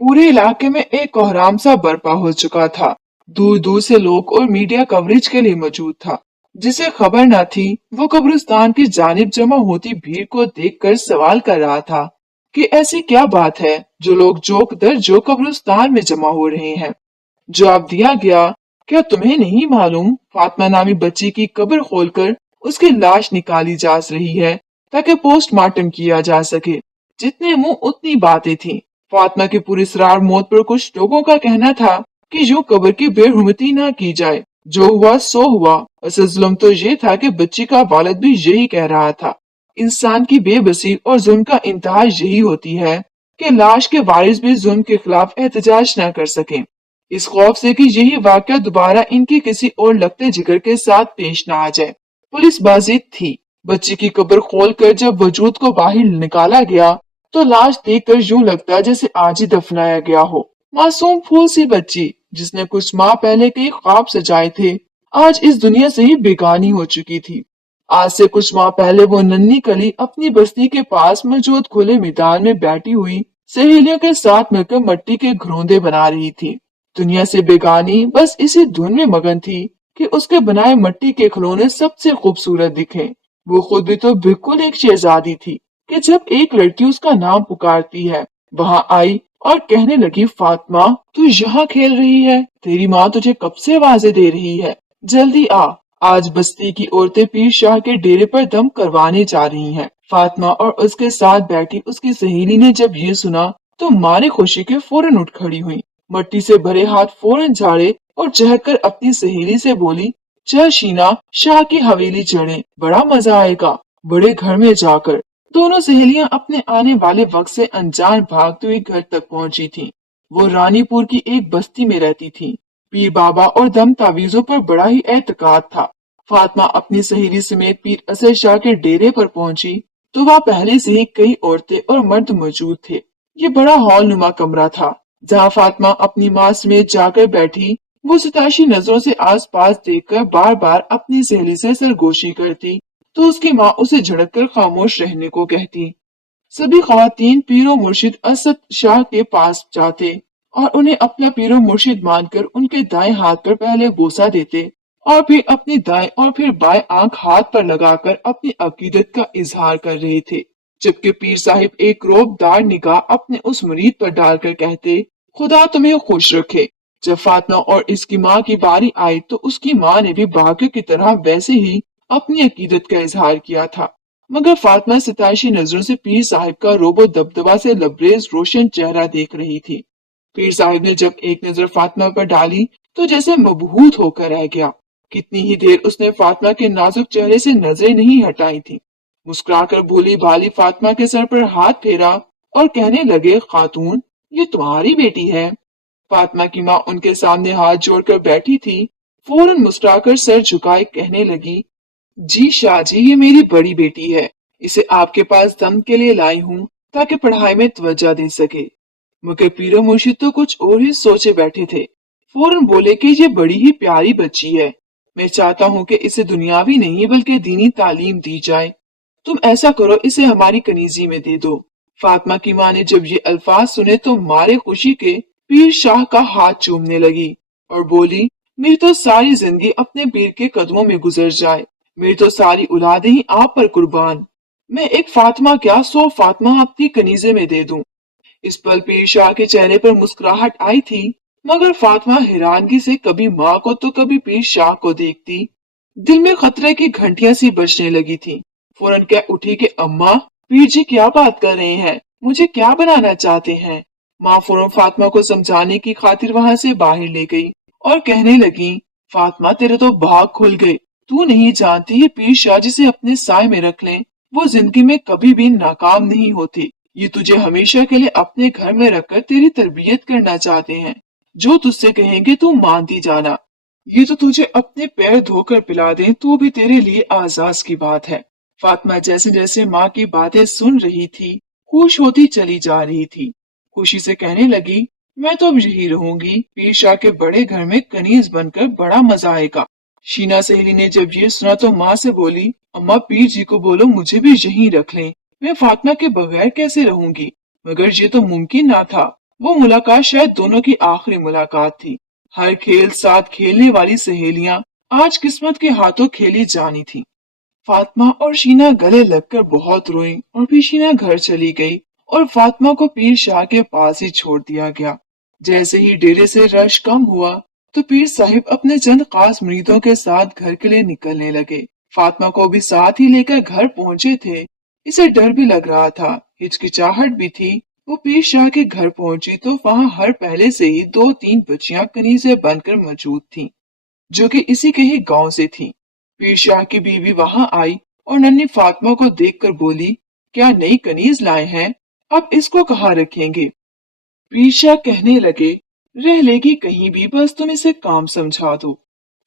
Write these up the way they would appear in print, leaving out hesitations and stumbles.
पूरे इलाके में एक कोहराम सा बर्पा हो चुका था। दूर दूर से लोग और मीडिया कवरेज के लिए मौजूद था। जिसे खबर न थी वो कब्रिस्तान की जानिब जमा होती भीड़ को देखकर सवाल कर रहा था कि ऐसी क्या बात है जो लोग जोक दर जो कब्रिस्तान में जमा हो रहे हैं। जवाब दिया गया, क्या तुम्हें नहीं मालूम, फातिमा नामी बच्ची की कब्र खोलकर उसकी लाश निकाली जा रही है ताकि पोस्टमार्टम किया जा सके। जितने मुंह उतनी बातें थी। फातिमा की पूरी सरार मौत पर कुछ लोगों का कहना था कि यूं कब्र की बेहुरमती ना की जाए। जो हुआ सो हुआ। असल जुल्म तो ये था कि बच्ची का वालिद भी यही कह रहा था। इंसान की बेबसी और जुल्म का इंतहा यही होती है कि लाश के वारिस भी जुल्म के खिलाफ एहतजाज न कर सके। इस खौफ से कि यही वाकया दोबारा इनकी किसी और लगते जिगर के साथ पेश न आ जाए। पुलिस बाजिद थी। बच्ची की कब्र खोलकर जब वजूद को बाहर निकाला गया तो लाश देखकर यूं लगता जैसे आज ही दफनाया गया हो। मासूम फूल सी बच्ची जिसने कुछ माह पहले कई ख्वाब सजाए थे, आज इस दुनिया से ही बेगानी हो चुकी थी। आज से कुछ माह पहले वो नन्ही कली अपनी बस्ती के पास मौजूद खुले मैदान में बैठी हुई सहेलियों के साथ मिलकर मिट्टी के घरोंदे बना रही थी। दुनिया से बेगानी बस इसी धुन में मगन थी कि उसके बनाए मिट्टी के खिलौने सबसे खूबसूरत दिखे। वो खुद भी तो बिल्कुल एक शहजादी थी कि जब एक लड़की उसका नाम पुकारती है, वहां आई और कहने लगी, फातिमा तू यहाँ खेल रही है, तेरी माँ तुझे कब से आवाजें दे रही है, जल्दी आ। आज बस्ती की औरतें पीर शाह के डेरे पर दम करवाने जा रही हैं। फातिमा और उसके साथ बैठी उसकी सहेली ने जब ये सुना तो मारे खुशी के फौरन उठ खड़ी हुई। मिट्टी से भरे हाथ फौरन झाड़े और चहककर अपनी सहेली से बोली, चल शीना, शाह की हवेली चढ़े, बड़ा मजा आएगा बड़े घर में जाकर। दोनों सहेलियां अपने आने वाले वक्त से अनजान भागते हुए घर तक पहुंची थीं। वो रानीपुर की एक बस्ती में रहती थीं। पीर बाबा और दम तावीजों पर बड़ा ही एतकाद था। फातिमा अपनी सहेली समेत पीर असद शाह के डेरे पर पहुंची तो वहाँ पहले से ही कई औरतें और मर्द मौजूद थे। ये बड़ा हॉल नुमा कमरा था जहाँ फातिमा अपनी माँ समेत जाकर बैठी। वो सताशी नजरों से आसपास देखकर बार बार अपनी सहेली से सरगोशी करती तो उसकी माँ उसे झड़ककर खामोश रहने को कहती। सभी ख्वातीन पीरो मुर्शिद असद शाह के पास जाते और उन्हें अपना पीरो मुर्शिद मानकर उनके दाएं हाथ पर पहले बोसा देते और फिर अपनी दाएं और फिर बाएं आंख हाथ पर लगाकर अपनी अकीदत का इजहार कर रहे थे। जबकि पीर साहिब एक रोबदार निगाह अपने उस मुरीद पर डालकर कहते, खुदा तुम्हें खुश रखे। जब फातिमा और इसकी माँ की बारी आई तो उसकी माँ ने भी बाकी की तरह वैसे ही अपनी अकीदत का इजहार किया था। मगर फातिमा सिताइशी नजरों से पीर साहिब का रोबो दबदबा से लबरेज रोशन चेहरा देख रही थी। पीर साहिब ने जब एक नजर फातिमा पर डाली तो जैसे मबहूत होकर रह गया। कितनी ही देर उसने फातिमा के नाजुक चेहरे से नजरें नहीं हटाई थी। मुस्कुराकर भोली भाली फातिमा के सर पर हाथ फेरा और कहने लगे, खातून ये तुम्हारी बेटी है। फातिमा की माँ उनके सामने हाथ जोड़कर बैठी थी। फौरन मुस्कुराकर सर झुकाए कहने लगी, जी शाह जी, ये मेरी बड़ी बेटी है। इसे आपके पास दम के लिए लाई हूँ ताकि पढ़ाई में तवज्जो दे सके। मगर पीरो मुर्शिद तो कुछ और ही सोचे बैठे थे। फौरन बोले कि ये बड़ी ही प्यारी बच्ची है। मैं चाहता हूँ कि इसे दुनियावी नहीं बल्कि दीनी तालीम दी जाए। तुम ऐसा करो, इसे हमारी कनीजी में दे दो। फातिमा की माँ ने जब ये अल्फाज सुने तो मारे खुशी के पीर शाह का हाथ चूमने लगी और बोली, मेरी तो सारी जिंदगी अपने पीर के कदमों में गुजर जाए। मेरी तो सारी औलादें ही आप पर कुर्बान। मैं एक फातिमा क्या 100 फातिमा आपकी कनीजे में दे दूं। इस पल पीर शाह के चेहरे पर मुस्कुराहट आई थी। मगर फातिमा हैरानगी से कभी माँ को तो कभी पीर शाह को देखती। दिल में खतरे की घंटियां सी बजने लगी थी। फौरन कह उठी कि अम्मा, पीर जी क्या बात कर रहे हैं, मुझे क्या बनाना चाहते हैं। माँ फौरन फातिमा को समझाने की खातिर वहां से बाहर ले गई और कहने लगी, फातिमा तेरे तो भाग खुल गए। तू नहीं जानती ये पीर शाह जिसे अपने साय में रख लें वो जिंदगी में कभी भी नाकाम नहीं होती। ये तुझे हमेशा के लिए अपने घर में रखकर तेरी तरबियत करना चाहते हैं। जो तुझसे कहेंगे तू मानती जाना। ये तो तुझे अपने पैर धोकर पिला दें तो भी तेरे लिए आजाज की बात है। फातिमा जैसे जैसे माँ की बातें सुन रही थी खुश होती चली जा रही थी। खुशी से कहने लगी, मैं तो अब यही रहूंगी। पीर शाह के बड़े घर में कनीज बनकर बड़ा मजा आएगा। शीना सहेली ने जब ये सुना तो माँ से बोली, अम्मा पीर जी को बोलो मुझे भी यहीं रख लें। मैं फातिमा के बगैर कैसे रहूंगी। मगर ये तो मुमकिन ना था। वो मुलाकात शायद दोनों की आखिरी मुलाकात थी। हर खेल साथ खेलने वाली सहेलियां आज किस्मत के हाथों खेली जानी थी। फातिमा और शीना गले लगकर बहुत रोई और फिर शीना घर चली गई और फातिमा को पीर शाह के पास ही छोड़ दिया गया। जैसे ही डेरे से रश कम हुआ तो पीर साहिब अपने चंद खास मुरीदों के साथ घर के लिए निकलने लगे। फातिमा को भी साथ ही लेकर घर पहुंचे थे। इसे डर भी लग रहा था, हिचकिचाहट भी थी। वो पीर शाह के घर पहुंची तो वहां हर पहले से ही दो तीन बच्चियां कनीज़े बनकर मौजूद थीं, जो कि इसी के ही गांव से थीं। पीर शाह की बीवी वहां आई और नन्ही फातिमा को देखकर बोली, क्या नई कनीज लाए हैं? अब इसको कहाँ रखेंगे? पीर शाह कहने लगे, रह लेगी कहीं भी, बस तुम इसे काम समझा दो।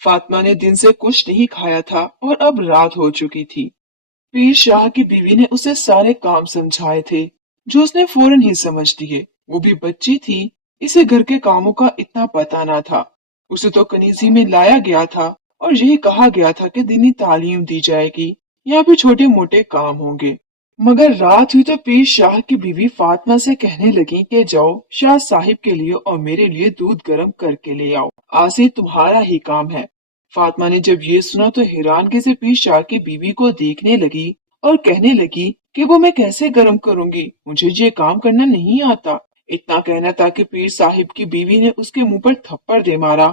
फातिमा ने दिन से कुछ नहीं खाया था और अब रात हो चुकी थी। पीर शाह की बीवी ने उसे सारे काम समझाए थे, जो उसने फौरन ही समझ दिए। वो भी बच्ची थी, इसे घर के कामों का इतना पता ना था। उसे तो कनीजी में लाया गया था और यही कहा गया था कि दीनी तालीम दी जाएगी, यहाँ भी छोटे मोटे काम होंगे। मगर रात हुई तो पीर शाह की बीवी फातिमा से कहने लगी कि जाओ शाह साहिब के लिए और मेरे लिए दूध गर्म करके ले आओ, आज से तुम्हारा ही काम है। फातिमा ने जब ये सुना तो हैरानगी से पीर शाह की बीवी को देखने लगी और कहने लगी कि वो मैं कैसे गर्म करूंगी, मुझे ये काम करना नहीं आता। इतना कहना था कि पीर साहिब की बीवी ने उसके मुंह पर थप्पड़ दे मारा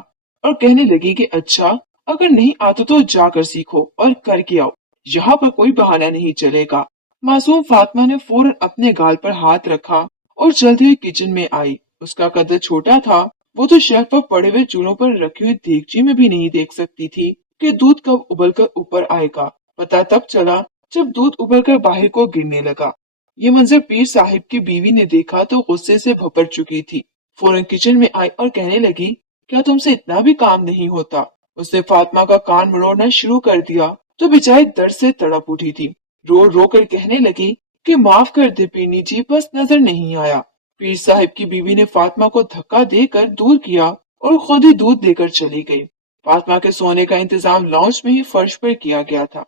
और कहने लगी कि अच्छा, अगर नहीं आता तो जाकर सीखो और करके आओ, यहाँ पर कोई बहाना नहीं चलेगा। मासूम फातिमा ने फौरन अपने गाल पर हाथ रखा और जल्दी हुई किचन में आई। उसका कद छोटा था, वो तो शेल्फ पर पड़े हुए चूल्हों पर रखी हुई देगची में भी नहीं देख सकती थी कि दूध कब उबलकर ऊपर आएगा। पता तब चला जब दूध उबलकर बाहर को गिरने लगा। ये मंजर पीर साहिब की बीवी ने देखा तो गुस्से से भपड़ चुकी थी। फौरन किचन में आई और कहने लगी, क्या तुमसे इतना भी काम नहीं होता? उसने फातिमा का कान मरोड़ना शुरू कर दिया तो बेचारी दर्द से तड़प उठी थी। रो रो कर कहने लगी कि माफ कर दे पीरनी जी, बस नजर नहीं आया। पीर साहिब की बीवी ने फातिमा को धक्का देकर दूर किया और खुद ही दूध लेकर चली गई। फातिमा के सोने का इंतजाम लॉन्च में ही फर्श पर किया गया था।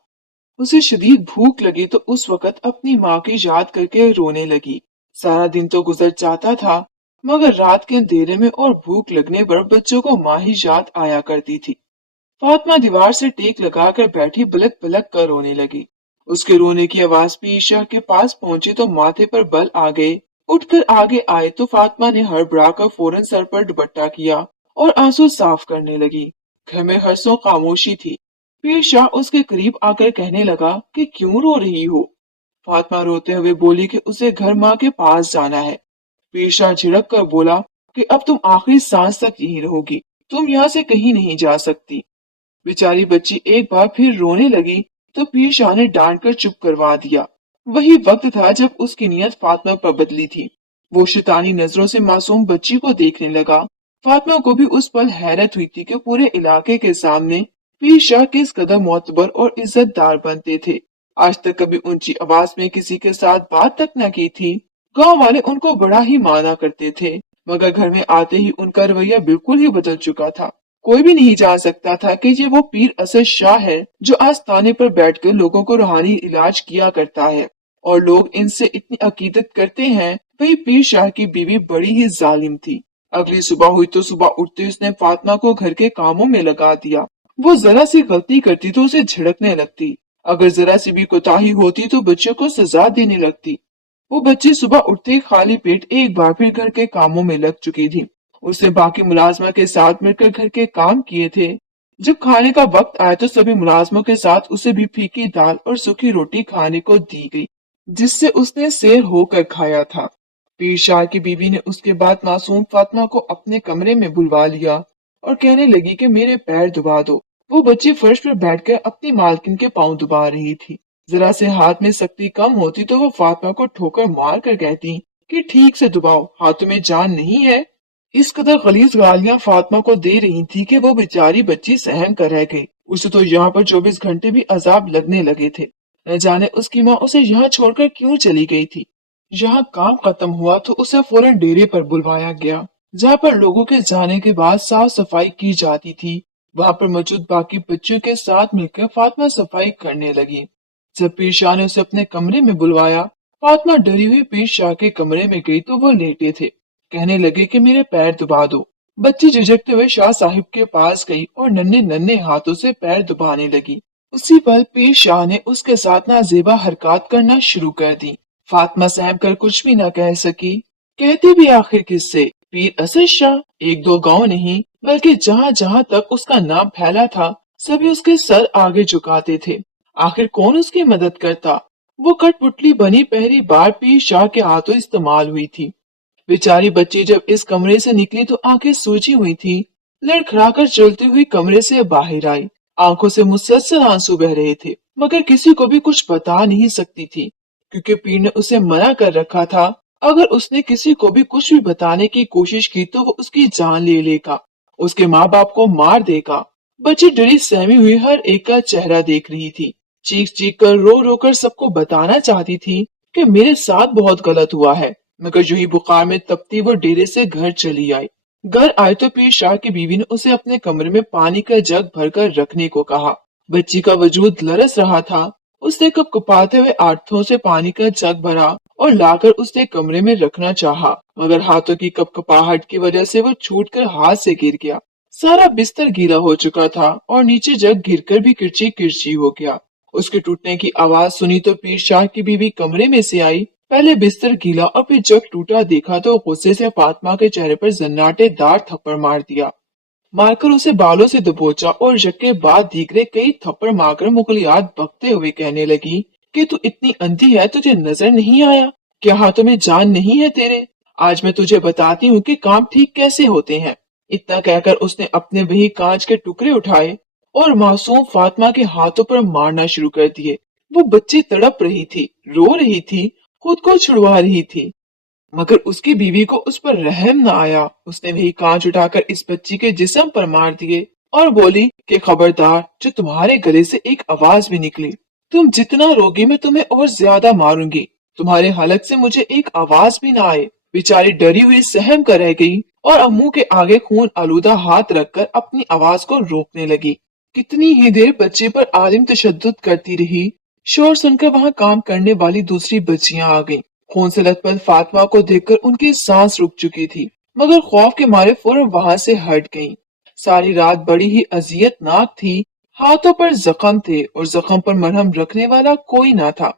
उसे शदीद भूख लगी तो उस वक्त अपनी माँ की याद करके रोने लगी। सारा दिन तो गुजर जाता था, मगर रात के अंधेरे में और भूख लगने पर बच्चों को माँ ही याद आया करती थी। फातिमा दीवार से टेक लगाकर बैठी बलक बलक कर रोने लगी। उसके रोने की आवाज पीर शाह के पास पहुंची तो माथे पर बल आ गए। उठकर आगे आए तो फातिमा ने हड़बड़ाकर फौरन सर पर दुपट्टा किया और आंसू साफ करने लगी। घर में हर सौ खामोशी थी। पीर शाह उसके करीब आकर कहने लगा कि क्यों रो रही हो? फातिमा रोते हुए बोली कि उसे घर माँ के पास जाना है। पीर शाह झिड़क कर बोला कि अब तुम आखिरी सांस तक यहीं रहोगी, तुम यहाँ से कहीं नहीं जा सकती। बेचारी बच्ची एक बार फिर रोने लगी तो पीर शाह ने डांट कर चुप करवा दिया। वही वक्त था जब उसकी नीयत फातिमा पर बदली थी। वो शैतानी नजरों से मासूम बच्ची को देखने लगा। फातिमा को भी उस पल हैरत हुई थी कि पूरे इलाके के सामने पीर शाह किस कदर मोतबर और इज्जतदार बनते थे। आज तक कभी ऊंची आवाज में किसी के साथ बात तक न की थी। गांव वाले उनको बड़ा ही माना करते थे, मगर घर में आते ही उनका रवैया बिल्कुल ही बदल चुका था। कोई भी नहीं जान सकता था कि ये वो पीर असद शाह है जो आस्थाने पर बैठकर लोगों को रूहानी इलाज किया करता है और लोग इनसे इतनी अकीदत करते हैं। वही पीर शाह की बीवी बड़ी ही जालिम थी। अगली सुबह हुई तो सुबह उठते उसने फातिमा को घर के कामों में लगा दिया। वो जरा सी गलती करती तो उसे झिड़कने लगती, अगर जरा सी भी कोताही होती तो बच्चों को सजा देने लगती। वो बच्ची सुबह उठते ही खाली पेट एक बार फिर घर के कामों में लग चुकी थी। उसने बाकी मुलाजमा के साथ मिलकर घर के काम किए थे। जब खाने का वक्त आया तो सभी मुलाजमों के साथ उसे भी फीकी दाल और सूखी रोटी खाने को दी गई, जिससे उसने शेर होकर खाया था। पीर शाह की बीवी ने उसके बाद मासूम फातिमा को अपने कमरे में बुलवा लिया और कहने लगी कि मेरे पैर दबा दो। वो बच्ची फर्श पर बैठकर अपनी मालकिन के पांव दबा रही थी। जरा से हाथ में शक्ति कम होती तो वो फातिमा को ठोकर मार कर कहती कि ठीक से दबाओ, हाथों में जान नहीं है। इस कदर गलीज गालियां फातिमा को दे रही थी कि वो बेचारी बच्ची सहम कर रह गई। उसे तो यहाँ पर 24 घंटे भी अजाब लगने लगे थे। न जाने उसकी माँ उसे यहाँ छोड़कर क्यों चली गई थी। यहाँ काम खत्म हुआ तो उसे फौरन डेरे पर बुलवाया गया, जहाँ पर लोगों के जाने के बाद साफ सफाई की जाती थी। वहाँ पर मौजूद बाकी बच्चों के साथ मिलकर फातिमा सफाई करने लगी। जब पीर शाह ने उसे अपने कमरे में बुलवाया, फातिमा डरी हुई पीर शाह के कमरे में गई तो वो लेटे थे। कहने लगे कि मेरे पैर दबा दो। बच्ची झिझकते हुए शाह साहिब के पास गई और नन्हे नन्हे हाथों से पैर दबाने लगी। उसी पल पीर शाह ने उसके साथ नाजेबा हरकत करना शुरू कर दी। फातिमा सहम कर कुछ भी न कह सकी। कहती भी आखिर किससे? पीर असद शाह एक दो गांव नहीं बल्कि जहां जहां तक उसका नाम फैला था सभी उसके सर आगे झुकाते थे। आखिर कौन उसकी मदद करता? वो कठपुतली बनी पहली बार पीर शाह के हाथों इस्तेमाल हुई थी। बेचारी बच्ची जब इस कमरे से निकली तो आंखें सूजी हुई थी। लड़खड़ाकर चलती हुई कमरे से बाहर आई। आंखों से मुसलसल आंसू बह रहे थे, मगर किसी को भी कुछ बता नहीं सकती थी, क्योंकि पीर ने उसे मना कर रखा था। अगर उसने किसी को भी कुछ भी बताने की कोशिश की तो वो उसकी जान ले लेगा, उसके माँ बाप को मार देगा। बच्ची डरी सहमी हुई हर एक का चेहरा देख रही थी। चीख चीख कर रो रो कर सबको बताना चाहती थी कि मेरे साथ बहुत गलत हुआ है, मगर यूं ही बुखार में तपती वो डेरे से घर चली आई। घर आए तो पीर शाह की बीवी ने उसे अपने कमरे में पानी का जग भरकर रखने को कहा। बच्ची का वजूद लरस रहा था। उसने कपकपाते हुए आंथों से पानी का जग भरा और लाकर उसने कमरे में रखना चाहा, मगर हाथों की कपकपाहट की वजह से वो छूटकर हाथ से गिर गया। सारा बिस्तर गीला हो चुका था और नीचे जग गिरकर भी किरची किरची हो गया। उसके टूटने की आवाज सुनी तो पीर शाह की बीवी कमरे में से आई। पहले बिस्तर गीला और फिर जग टूटा देखा तो गुस्से से फातिमा के चेहरे पर जन्नाटेदार थप्पड़ मार दिया। मारकर उसे बालों से दबोचा और जग के बाद दीगरे कई थप्पड़ मारकर मुगलियात बकते हुए कहने लगी कि तू इतनी अंधी है, तुझे नजर नहीं आया? क्या हाथों में जान नहीं है तेरे? आज मैं तुझे बताती हूँ कि काम ठीक कैसे होते हैं। इतना कहकर उसने अपने वही कांच के टुकड़े उठाए और मासूम फातिमा के हाथों पर मारना शुरू कर दिए। वो बच्ची तड़प रही थी, रो रही थी, खुद को छुड़वा रही थी, मगर उसकी बीवी को उस पर रहम न आया। उसने वही कांच उठाकर इस बच्ची के जिस्म पर मार दिए और बोली कि खबरदार, जो तुम्हारे गले से एक आवाज भी निकली, तुम जितना रोगी मैं तुम्हें और ज्यादा मारूंगी। तुम्हारे हलक से मुझे एक आवाज भी ना आए। बेचारी डरी हुई सहम कर रह गई और अब मुंह के आगे खून आलूदा हाथ रखकर अपनी आवाज को रोकने लगी। कितनी ही देर बच्चे पर आलिम तशद्दुद करती रही। शोर सुनकर वहां काम करने वाली दूसरी बच्चियां आ गईं। खून से लथपथ फातिमा को देखकर उनकी सांस रुक चुकी थी, मगर खौफ के मारे फौरन वहां से हट गईं। सारी रात बड़ी ही अजियतनाक थी। हाथों पर जख्म थे और जख्म पर मरहम रखने वाला कोई ना था।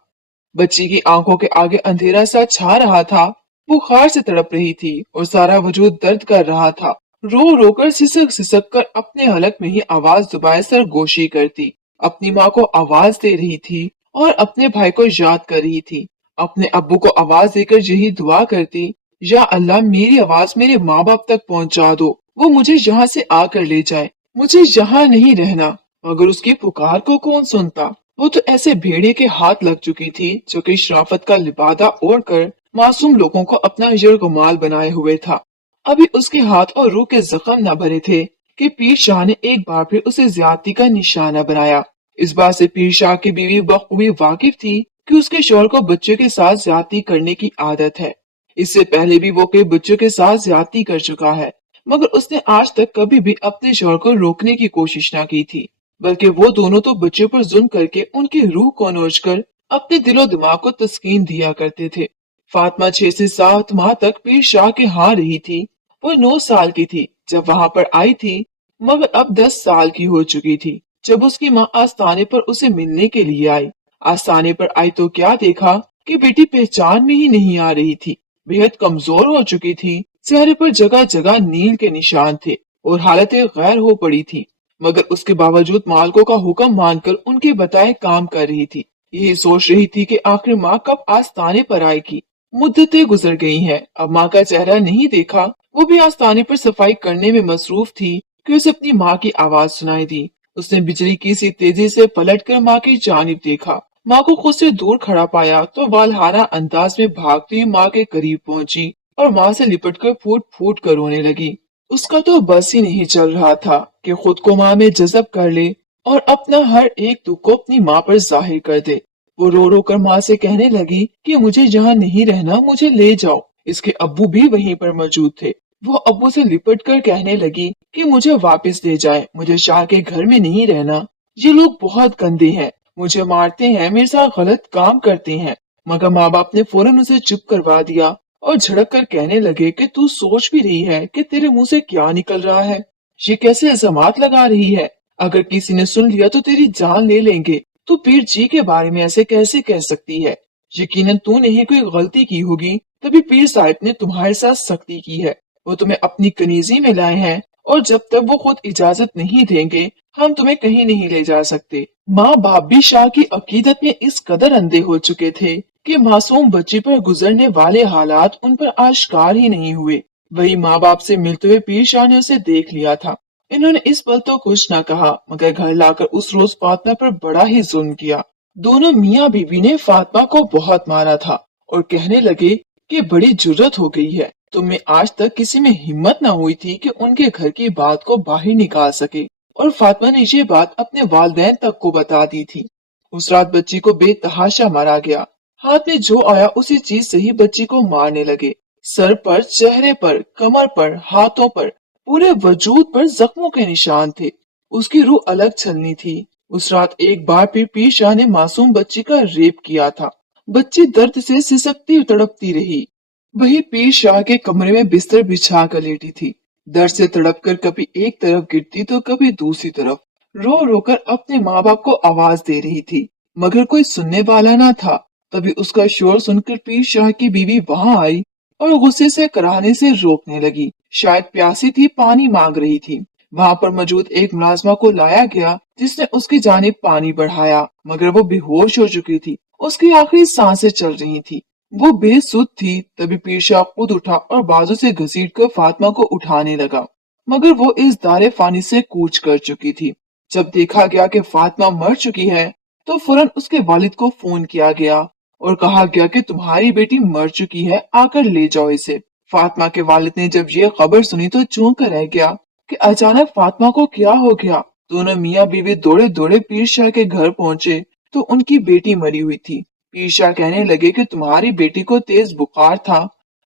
बच्ची की आंखों के आगे अंधेरा सा छा रहा था। बुखार से तड़प रही थी और सारा वजूद दर्द कर रहा था। रो रो कर सिसक सिसक कर अपने हलक में ही आवाज दबाए सरगोशी करती, अपनी माँ को आवाज दे रही थी और अपने भाई को याद कर रही थी। अपने अब्बू को आवाज देकर यही दुआ करती, या अल्लाह मेरी आवाज मेरे माँ बाप तक पहुँचा दो, वो मुझे यहाँ से आकर ले जाए, मुझे यहाँ नहीं रहना। मगर उसकी पुकार को कौन सुनता? वो तो ऐसे भेड़िए के हाथ लग चुकी थी जो कि शराफत का लिबादा ओढ़कर मासूम लोगों को अपना यरगुमाल बनाए हुए था। अभी उसके हाथ और रूह के जख्म न भरे थे कि पीर शाह ने एक बार फिर उसे ज्यादती का निशाना बनाया। इस बात से पीर शाह की बीवी बखूबी वाकिफ थी कि उसके शौहर को बच्चों के साथ ज्यादती करने की आदत है। इससे पहले भी वो कई बच्चों के साथ ज्यादती कर चुका है, मगर उसने आज तक कभी भी अपने शौहर को रोकने की कोशिश न की थी, बल्कि वो दोनों तो बच्चों पर जुल्म करके उनकी रूह को नोचकर अपने दिलो दिमाग को तस्कीन दिया करते थे। फातिमा 6 से 7 माह तक पीर शाह के यहाँ रही थी। वो 9 साल की थी जब वहां पर आई थी, मगर अब 10 साल की हो चुकी थी जब उसकी माँ आस्थाने पर उसे मिलने के लिए आई। आस्थाने पर आई तो क्या देखा कि बेटी पहचान में ही नहीं आ रही थी। बेहद कमजोर हो चुकी थी। चेहरे पर जगह जगह नील के निशान थे और हालतें गैर हो पड़ी थी, मगर उसके बावजूद मालकों का हुक्म मानकर उनके बताए काम कर रही थी। यही सोच रही थी कि आखिर माँ कब आस्थाने पर आएगी। मुद्दतें गुजर गई हैं, अब माँ का चेहरा नहीं देखा। वो भी आस्थाने पर सफाई करने में मसरूफ थी कि उसे अपनी माँ की आवाज सुनाई दी। उसने बिजली की सी तेजी से पलटकर माँ की जानिब देखा। माँ को खुद से दूर खड़ा पाया तो वालहारा अंदाज में भागती हुई माँ के करीब पहुंची और माँ से लिपटकर फूट फूट कर रोने लगी। उसका तो बस ही नहीं चल रहा था कि खुद को माँ में जज़ब कर ले और अपना हर एक दुख को अपनी माँ पर जाहिर कर दे। वो रो रो कर माँ से कहने लगी कि मुझे यहाँ नहीं रहना, मुझे ले जाओ। इसके अब्बू भी वहीं पर मौजूद थे। वो अब्बू से लिपट कर कहने लगी कि मुझे वापस ले जाए, मुझे शाह के घर में नहीं रहना। ये लोग बहुत गंदे हैं, मुझे मारते हैं, मेरे साथ गलत काम करते हैं। मगर माँ बाप ने फौरन उसे चुप करवा दिया और झड़क कर कहने लगे कि तू सोच भी रही है कि तेरे मुंह से क्या निकल रहा है? ये कैसे इल्जामात लगा रही है? अगर किसी ने सुन लिया तो तेरी जान ले लेंगे। तू पीर जी के बारे में ऐसे कैसे कह सकती है? यकीनन तूने ही कोई गलती की होगी, तभी पीर साहब ने तुम्हारे साथ सख्ती की है। वो तुम्हें अपनी कनीजी में लाए हैं और जब तक वो खुद इजाजत नहीं देंगे हम तुम्हें कहीं नहीं ले जा सकते। माँ बाप भी शाह की अकीदत में इस कदर अंधे हो चुके थे कि मासूम बच्ची पर गुजरने वाले हालात उन पर आश्कार ही नहीं हुए। वही माँ बाप से मिलते हुए पीर शाह ने उसे देख लिया था। इन्होंने इस पल तो कुछ न कहा, मगर घर लाकर उस रोज फातिमा पर बड़ा ही जुल्म किया। दोनों मियाँ बीवी ने फातिमा को बहुत मारा था और कहने लगे कि बड़ी जुर्रत हो गई है, तुम्हें आज तक किसी में हिम्मत न हुई थी कि उनके घर की बात को बाहर निकाल सके। और फातिमा ने ये बात अपने वालिदैन तक को बता दी थी। उस रात बच्ची को बेतहाशा मारा गया। हाथ में जो आया उसी चीज से ही बच्ची को मारने लगे। सर पर, चेहरे पर, कमर पर, हाथों पर, पूरे वजूद पर जख्मों के निशान थे। उसकी रूह अलग छलनी थी। उस रात एक बार फिर पीर शाह ने मासूम बच्ची का रेप किया था। बच्ची दर्द से सिसकती तड़पती रही। वही पीर शाह के कमरे में बिस्तर बिछा कर लेटी थी। दर्द से तड़प कर कभी एक तरफ गिरती तो कभी दूसरी तरफ रो रो कर अपने माँ बाप को आवाज दे रही थी, मगर कोई सुनने वाला ना था। तभी उसका शोर सुनकर पीर शाह की बीवी वहां आई और गुस्से से कराहने से रोकने लगी। शायद प्यासी थी, पानी मांग रही थी। वहां पर मौजूद एक मुलाजमा को लाया गया जिसने उसकी जानिब पानी बढ़ाया, मगर वो बेहोश हो चुकी थी। उसकी आखिरी सांसें चल रही थी। वो बेसुध थी। तभी पीर शाह खुद उठा और बाजू से घसीटकर फातिमा को उठाने लगा, मगर वो इस दारे फानी से कूच कर चुकी थी। जब देखा गया कि फातिमा मर चुकी है तो फौरन उसके वालिद को फोन किया गया और कहा गया कि तुम्हारी बेटी मर चुकी है, आकर ले जाओ इसे। फातिमा के वालिद ने जब ये खबर सुनी तो चौंक कर रह गया कि अचानक फातिमा को क्या हो गया। दोनों मियाँ बीवी दौड़े दौड़े पीर शाह के घर पहुंचे तो उनकी बेटी मरी हुई थी। पीर शाह कहने लगे कि तुम्हारी बेटी को तेज बुखार था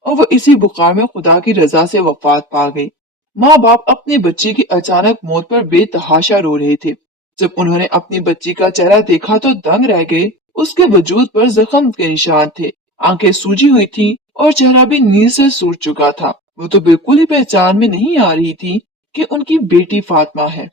और वो इसी बुखार में खुदा की रजा से वफात पा गई। माँ बाप अपनी बच्ची की अचानक मौत पर बेतहाशा रो रहे थे। जब उन्होंने अपनी बच्ची का चेहरा देखा तो दंग रह गए। उसके वजूद पर जख्म के निशान थे, आंखें सूजी हुई थी और चेहरा भी नींद से सूज चुका था। वो तो बिल्कुल ही पहचान में नहीं आ रही थी कि उनकी बेटी फातिमा है।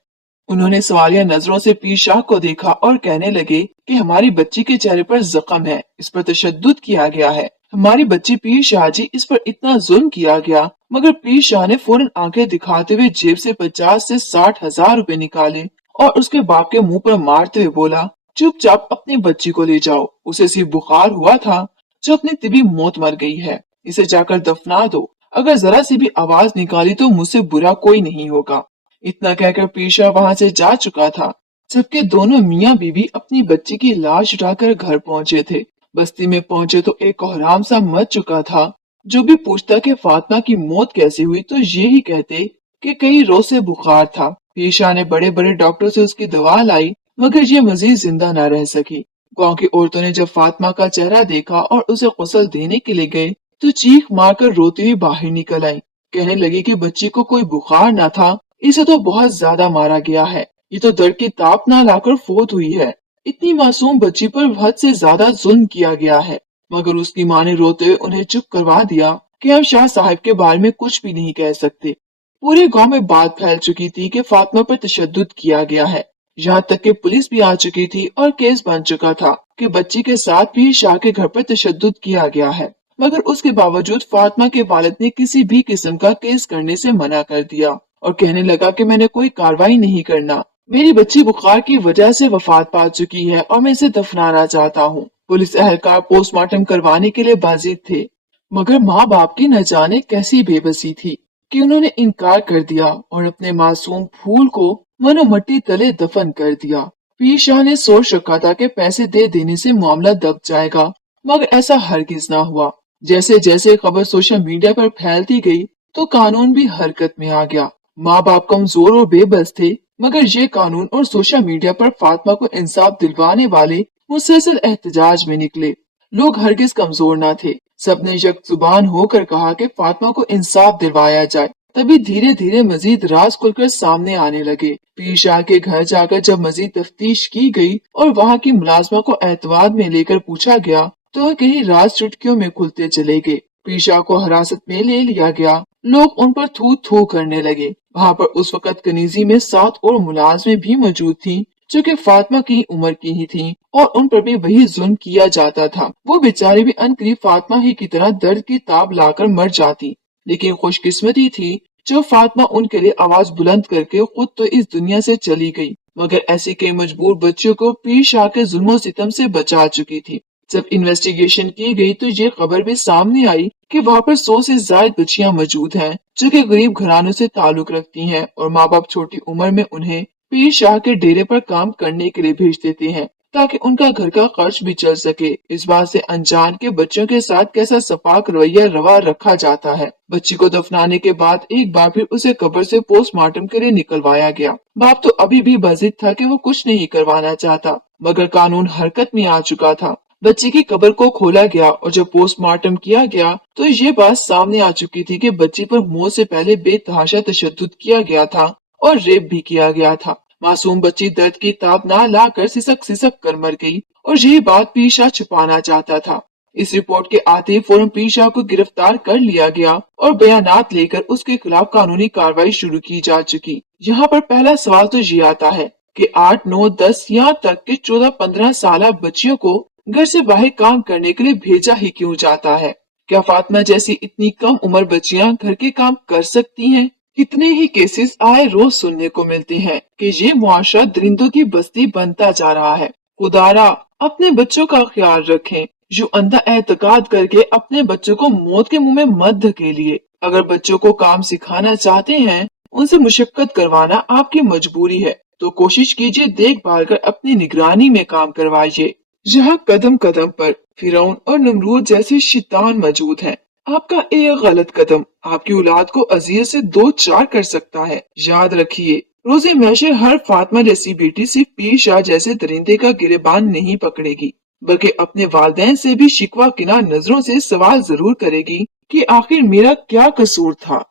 उन्होंने सवालिया नजरों से पीर शाह को देखा और कहने लगे कि हमारी बच्ची के चेहरे पर जख्म है, इस पर तशद्दुद किया गया है। हमारी बच्ची पीर शाह जी, इस पर इतना जुल्म किया गया। मगर पीर शाह ने फौरन आंखें दिखाते हुए जेब से 50 से 60 हजार रुपए निकाले और उसके बाप के मुंह पर मारते हुए बोला, चुपचाप अपनी बच्ची को ले जाओ, उसे सिर्फ बुखार हुआ था जो अपनी तिबी मौत मर गई है, इसे जाकर दफना दो। अगर जरा सी भी आवाज निकाली तो मुझसे बुरा कोई नहीं होगा। इतना कहकर पीर शाह वहां से जा चुका था, जबकि दोनों मियाँ बीवी अपनी बच्ची की लाश उठाकर घर पहुंचे थे। बस्ती में पहुंचे तो एक कोहराम सा मच चुका था। जो भी पूछता कि फातिमा की मौत कैसे हुई तो ये ही कहते कि कई रोज से बुखार था। पीर शाह ने बड़े बड़े डॉक्टर से उसकी दवा लाई, मगर ये मजीद जिंदा न रह सकी। गांव की औरतों ने जब फातिमा का चेहरा देखा और उसे गुस्ल देने के लिए गए तो चीख मारकर रोती हुई बाहर निकल आई। कहने लगी कि बच्ची को कोई बुखार न था, इसे तो बहुत ज्यादा मारा गया है। ये तो दर्द की ताप ना लाकर फोत हुई है। इतनी मासूम बच्ची पर हद से ज्यादा जुल्म किया गया है। मगर उसकी माँ ने रोते हुए उन्हें चुप करवा दिया कि हम शाह साहब के बारे में कुछ भी नहीं कह सकते। पूरे गांव में बात फैल चुकी थी कि फातिमा पर तशद्दुद किया गया है। यहाँ तक कि पुलिस भी आ चुकी थी और केस बन चुका था कि बच्ची के साथ भी शाह के घर पर तशद्दुद किया गया है। मगर उसके बावजूद फातिमा के वालिद ने किसी भी किस्म का केस करने से मना कर दिया और कहने लगा कि मैंने कोई कार्रवाई नहीं करना। मेरी बच्ची बुखार की वजह से वफात पा चुकी है और मैं इसे दफनाना चाहता हूँ। पुलिस एहलकार पोस्टमार्टम करवाने के लिए बाजिद थे, मगर माँ बाप की न जाने कैसी बेबसी थी कि उन्होंने इनकार कर दिया और अपने मासूम फूल को मनो मट्टी तले दफन कर दिया। पीर शाह ने सोच रखा था कि पैसे दे देने से मामला दब जाएगा, मगर ऐसा हरगिज ना हुआ। जैसे जैसे खबर सोशल मीडिया पर फैलती गई तो कानून भी हरकत में आ गया। माँ बाप कमजोर और बेबस थे, मगर ये कानून और सोशल मीडिया पर फातिमा को इंसाफ दिलवाने वाले मुसलसल एहतजाज में निकले। लोग हरगिज कमजोर न थे। सबने यक जुबान होकर कहा कि फातिमा को इंसाफ दिलवाया जाए। तभी धीरे धीरे मजीद राज खुलकर सामने आने लगे। पीर शाह के घर जाकर जब मजीद तफ्तीश की गई और वहाँ की मुलाजमा को एतवार में लेकर पूछा गया तो कहीं राज चुटकियों में खुलते चले गए। पीर शाह को हिरासत में ले लिया गया। लोग उन पर थू थू करने लगे। वहाँ पर उस वक्त कनीजी में 7 और मुलाजमें भी मौजूद थी जो कि फातिमा की उम्र की ही थी और उन पर भी वही जुल्म किया जाता था। वो बेचारी भी अनकरीब फातिमा ही की तरह दर्द की ताब लाकर मर जाती, लेकिन खुशकिस्मती थी जो फातिमा उनके लिए आवाज बुलंद करके खुद तो इस दुनिया से चली गई, मगर ऐसे कई मजबूर बच्चों को पीर शाह के जुल्मों सितम से बचा चुकी थी। जब इन्वेस्टिगेशन की गई तो ये खबर भी सामने आई कि वहाँ पर 100 से ज्यादा बच्चियां मौजूद हैं जो कि गरीब घरानों से ताल्लुक रखती हैं और माँ बाप छोटी उम्र में उन्हें पीर शाह के डेरे पर काम करने के लिए भेज देते हैं ताकि उनका घर का खर्च भी चल सके। इस बात से अनजान के बच्चों के साथ कैसा सपाक रवैया रवा रखा जाता है। बच्ची को दफनाने के बाद एक बार फिर उसे कब्र से पोस्टमार्टम के लिए निकलवाया गया। बाप तो अभी भी बजिद था कि वो कुछ नहीं करवाना चाहता, मगर कानून हरकत में आ चुका था। बच्ची की कब्र को खोला गया और जब पोस्टमार्टम किया गया तो ये बात सामने आ चुकी थी कि बच्ची पर मौत से पहले बेतहाशा तशद्दुद किया गया था और रेप भी किया गया था। मासूम बच्ची दर्द की ताब ना लाकर सिसक सिसक कर मर गई और यही बात पीर शाह छुपाना चाहता था। इस रिपोर्ट के आते ही फौरन पीर शाह को गिरफ्तार कर लिया गया और बयानात लेकर उसके खिलाफ कानूनी कार्रवाई शुरू की जा चुकी। यहाँ पर पहला सवाल तो ये आता है कि 8, 9, 10 यहाँ तक के 14-15 साल बच्चियों को घर से बाहर काम करने के लिए भेजा ही क्यों जाता है? क्या फातिमा जैसी इतनी कम उम्र बच्चियां घर के काम कर सकती हैं? कितने ही केसेस आए रोज सुनने को मिलते हैं कि ये मुआशरा दरिंदों की बस्ती बनता जा रहा है। खुदारा अपने बच्चों का ख्याल रखें, जो अंधा एतकाद करके अपने बच्चों को मौत के मुंह में मत धकेलिए। अगर बच्चों को काम सिखाना चाहते हैं, उनसे मुशक्कत करवाना आपकी मजबूरी है, तो कोशिश कीजिए देखभाल कर अपनी निगरानी में काम करवाइए। यहाँ कदम कदम पर फिरौन और नमरूद जैसे शैतान मौजूद हैं। आपका एक गलत कदम आपकी औलाद को अजियत से 2-4 कर सकता है। याद रखिए, रोज़े महशर हर फातिमा जैसी बेटी सिर्फ पीर शाह जैसे दरिंदे का गिरेबान नहीं पकड़ेगी, बल्कि अपने वालिदैन से भी शिकवा किनार नजरों से सवाल जरूर करेगी कि आखिर मेरा क्या कसूर था।